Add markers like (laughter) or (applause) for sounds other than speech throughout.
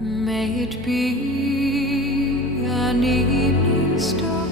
May it be an evening star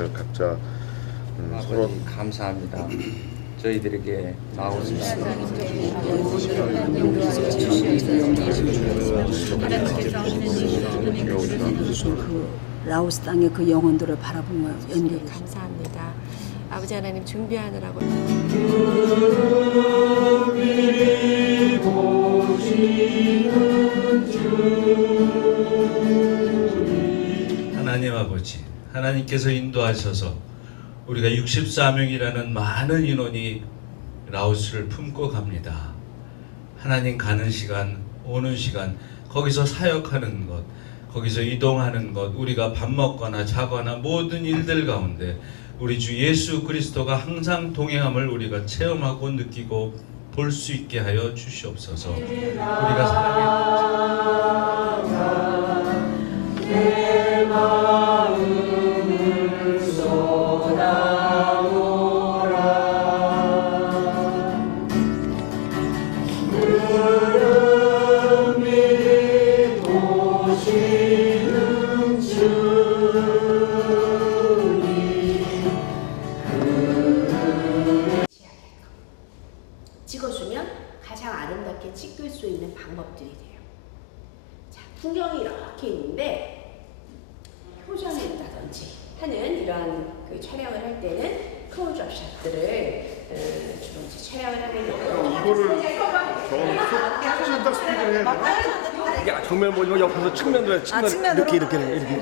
저희들 각자 음, 서로 아버지 감사합니다. 저희들에게 그 라오스 땅의 그 영혼들을 바라보며 연결해 감사합니다. 아버지 하나님 준비하느라고 하나님께서 인도하셔서 우리가 64명이라는 많은 인원이 라오스를 품고 갑니다. 하나님 가는 시간, 오는 시간, 거기서 사역하는 것, 거기서 이동하는 것, 우리가 밥 먹거나 자거나 모든 일들 가운데 우리 주 예수 그리스도가 항상 동행함을 우리가 체험하고 느끼고 볼 수 있게 하여 주시옵소서. 우리가 사랑해 측면도 해. 측면 이렇게 이렇게 이렇게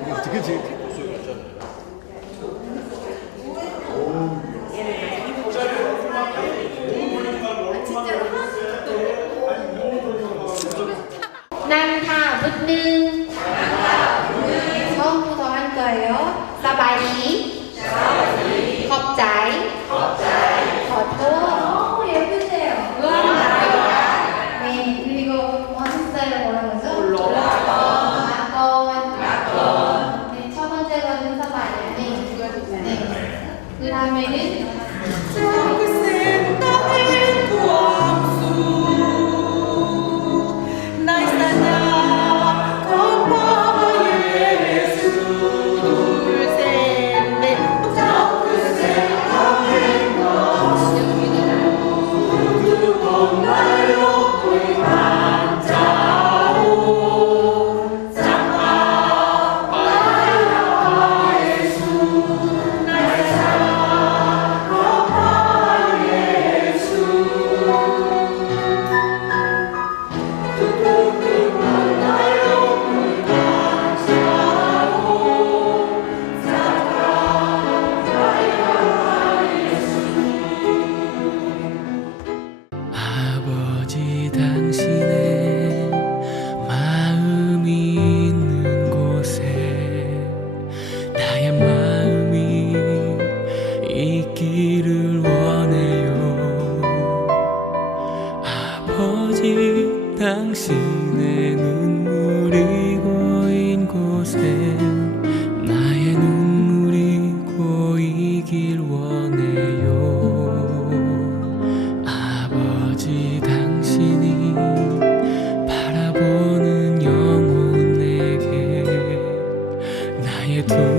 나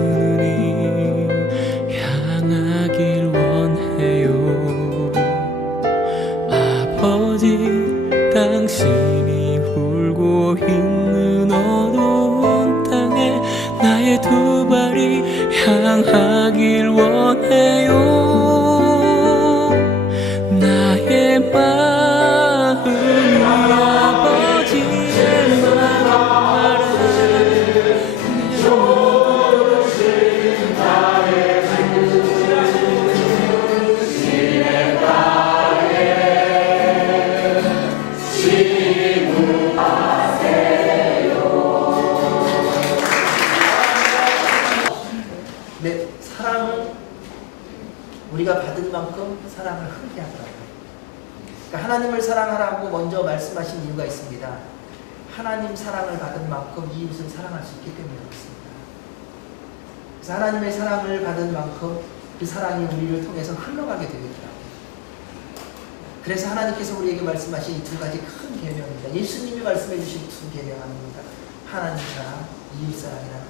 하나님을 사랑하라고 먼저 말씀하신 이유가 있습니다. 하나님 사랑을 받은 만큼 이웃을 사랑할 수 있기 때문에 그렇습니다. 그래서 하나님의 사랑을 받은 만큼 그 사랑이 우리를 통해서 흘러가게 되겠더라고요. 그래서 하나님께서 우리에게 말씀하신 이 두 가지 큰 계명입니다. 예수님이 말씀해 주신 두 계명입니다. 하나님 사랑, 이웃 사랑이라는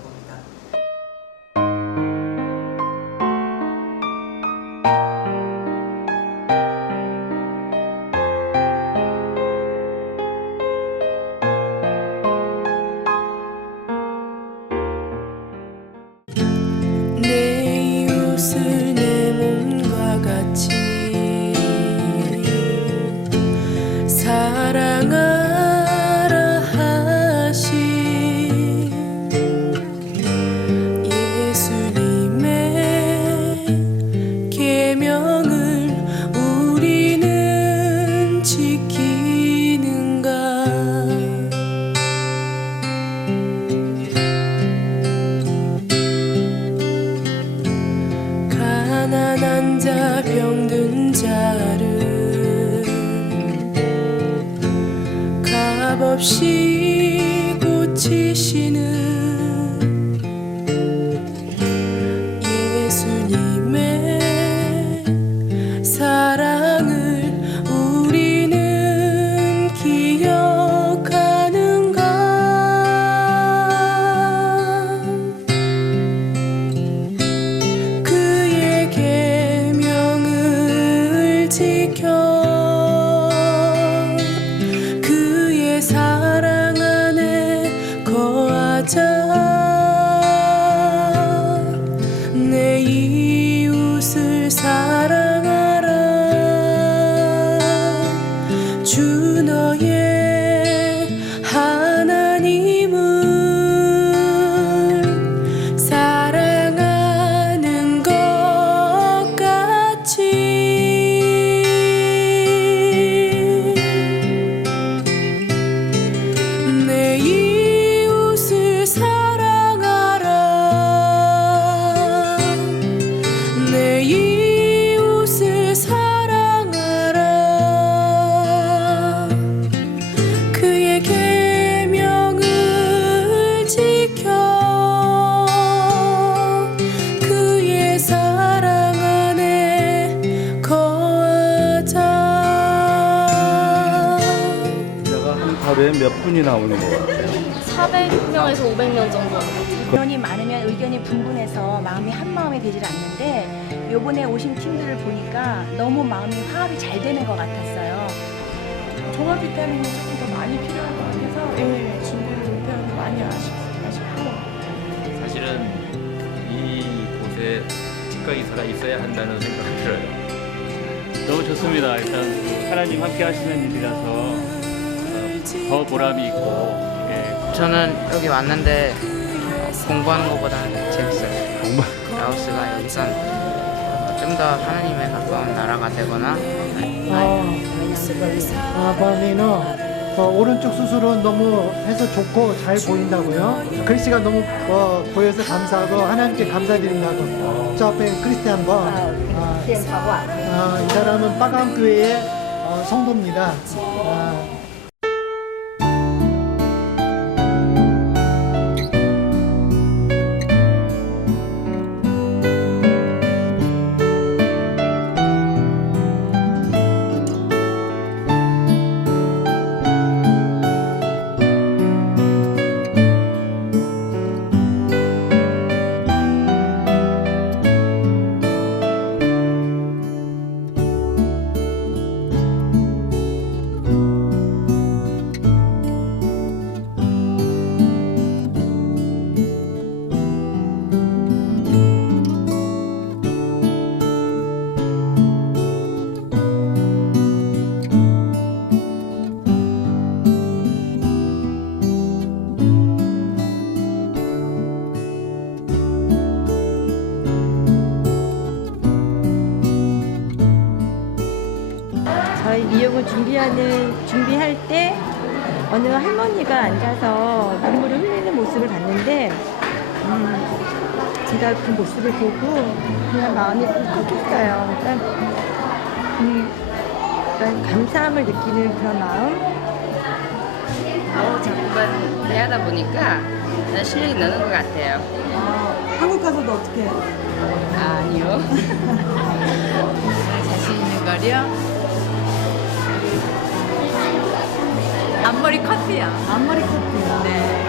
요번에 오신 팀들을 보니까 너무 마음이 화합이 잘 되는 것 같았어요. 종합 비타민이 조금 더 많이 필요할 것 같아서 예, 준비를 못해서 많이 아쉽, 아쉽고 사실은 이곳에 치과 의사가 있어야 한다는 생각이 들어요. 너무 좋습니다. 일단 하나님 함께 하시는 일이라서 어, 더 보람이 있고 예. 저는 여기 왔는데 공부하는 것보다는 재밌어요. 공부? 라오스가 여기선 좀 더 하나님에 가까운 나라가 되거나 아버님은 어, 오른쪽 수술은 너무 해서 좋고 잘 보인다고요. 글씨가 너무 어, 보여서 감사하고 하나님께 감사드린다고. 저 앞에 크리스티안 번. 아, 아, 이 사람은 빠감 교회의 어, 성도입니다. 아, 준비하는 준비할 때 어느 할머니가 앉아서 눈물을 흘리는 모습을 봤는데 음, 제가 그 모습을 보고 그냥 마음이 욱했어요. 일단, 음, 일단 감사함을 느끼는 그런 마음. 어, 자꾸만 대하다 보니까 실력이 느는 것 같아요. 한국 가서도 어떻게? 아니요. (laughs) 자신 있는 거요? 앞머리 커트요. 앞머리 커트. 네.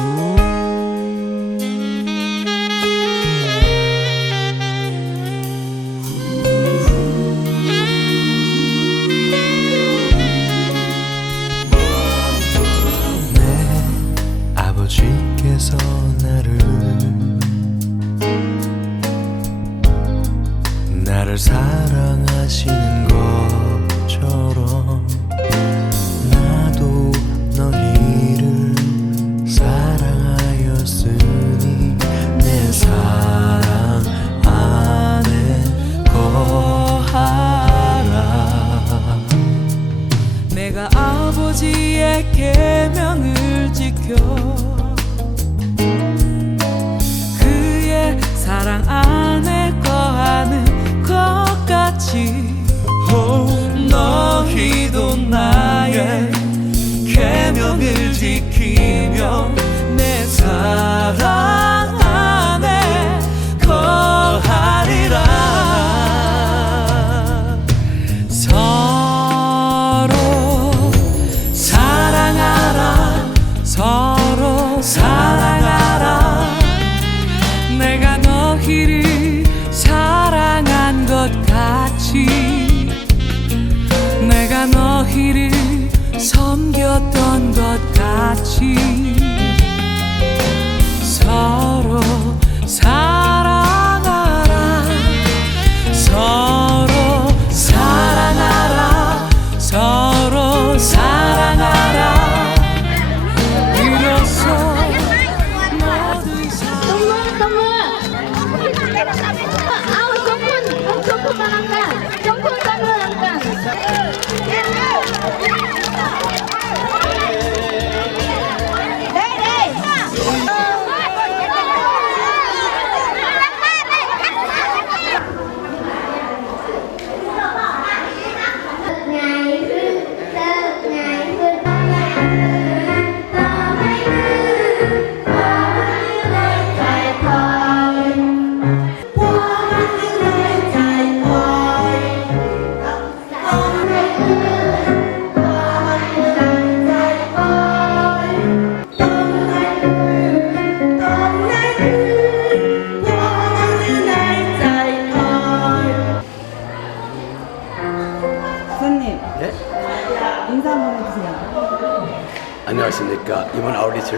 아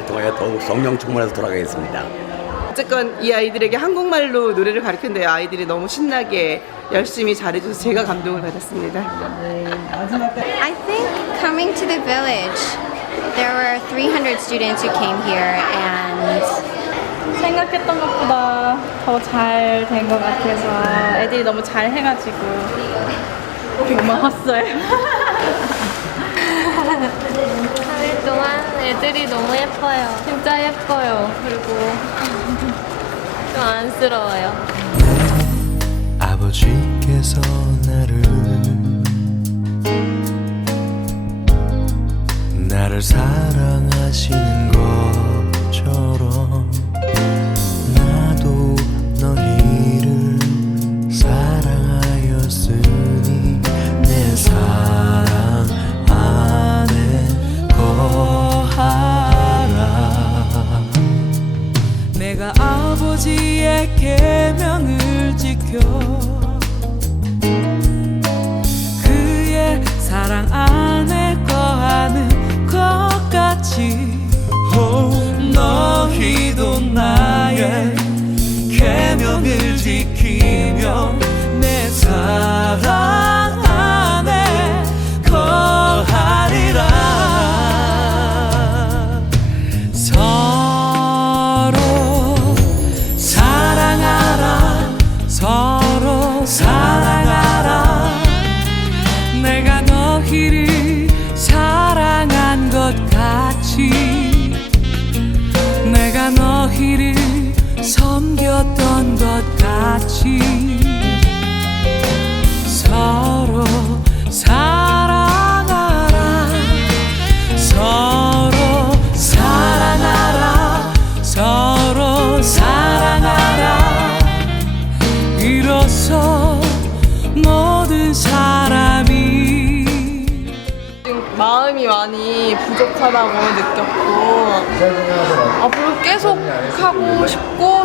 통하여 더욱 성령 충만해서 돌아가겠습니다. 어쨌건 이 아이들에게 한국말로 노래를 가르쳤는데 아이들이 너무 신나게 열심히 잘해줘서 제가 감동을 받았습니다. I think coming to the village, there were 300 students who came here and 생각했던 것보다 더 잘 된 것 같아서 애들이 너무 잘 해가지고 고마웠어요. (laughs) 3일 동안 애들이 너무 예뻐요. 진짜 예뻐요. 그리고 좀 안쓰러워요. 아버지께서 나를 나를 사랑하시는 것 아버지의 계명을 지켜 그의 사랑 안에 거하는 것 같이 오, 너희도 나의 계명을 지키며 내 사랑 같이 내가 너희를 섬겼던 것 같이 서 앞으로 계속 하고 싶고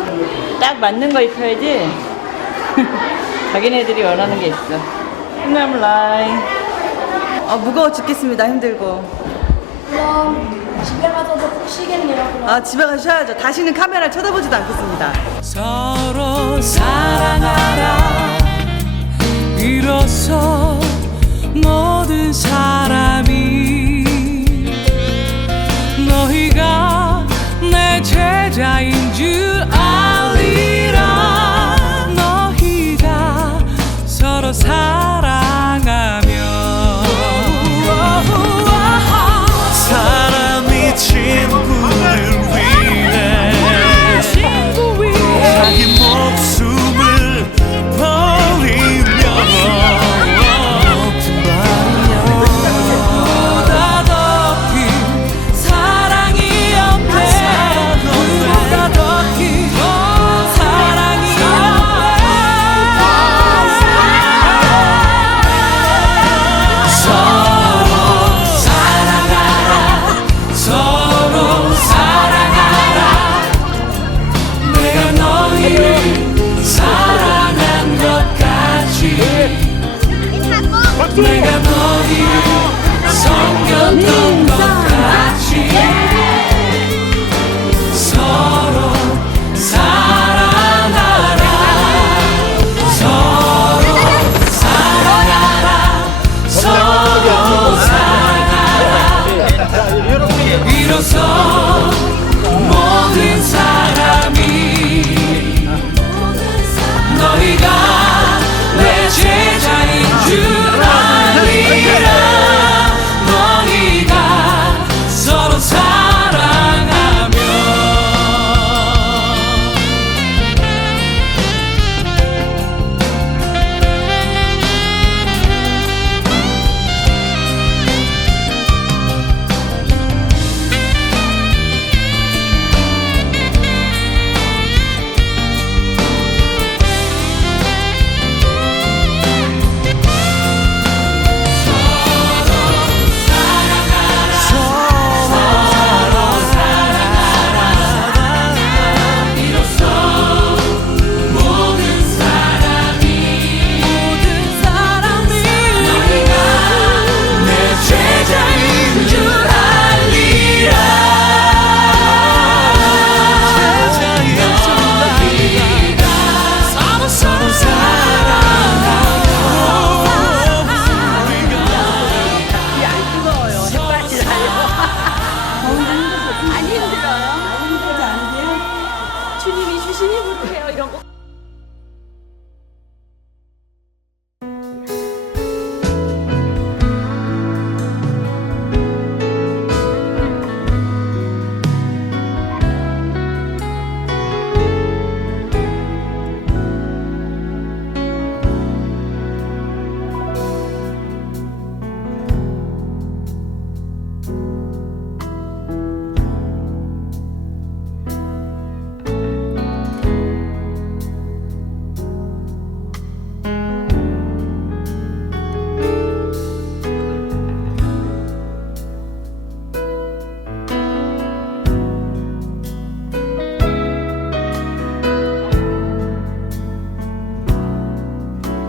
딱 맞는 거 입혀야지. (laughs) 자기네들이 원하는 게 있어. 콩나물 라인. 아 무거워 죽겠습니다. 힘들고. 그럼 집에 가서도 푹 쉬겠네요. 그럼. 아 집에 가셔야죠. 다시는 카메라 쳐다보지도 않겠습니다. 서로 사랑하라 이로써 모든 사람이 제자인